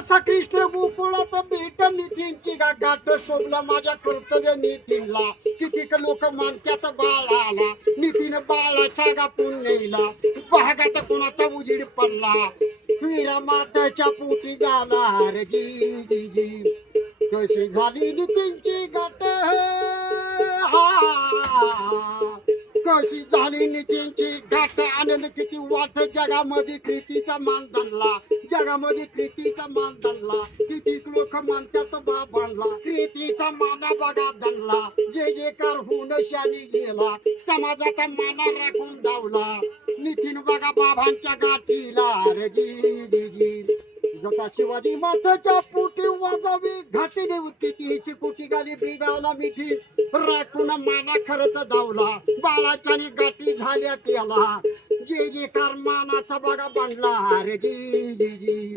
जसा कृष्ण गोकुळाचा भेट नितीनची गा गाठ शोभला माझ्या कर्तव्य नितीनला कितीक लोक मानत्यात बाळाला. नितीन बाळाच्या गा पुण्याला भागात कोणाचा उजीड पडला. वीरा माताच्या पोटी झाला रे जी जी जी. कशी झाली नितीनची गाठ? कशी झाली नितीनची. गाठ आनंद किती वाट जगामध्ये कृतीचा मान धरला. जगामध्ये कृतीचा मान धरला. किती लोक मानतात बाबांना कृतीचा माना बघा धरला. जे जे कर होऊन शाली गेला. समाजाचा माना राखून धावला. नितीन बघा बाबांच्या गाठीला. रे जी जी जी. जसा शिवाजी माताच्या पोटी वाजावी. घाटी देवती तीस कुठी गाली बिजावला मिठी. राखून माना खरच धावला. बाळाच्या आणि गाठी झाल्या त्याला. जे जे कार मानाचा बघा बांधला अरे जी जी जी.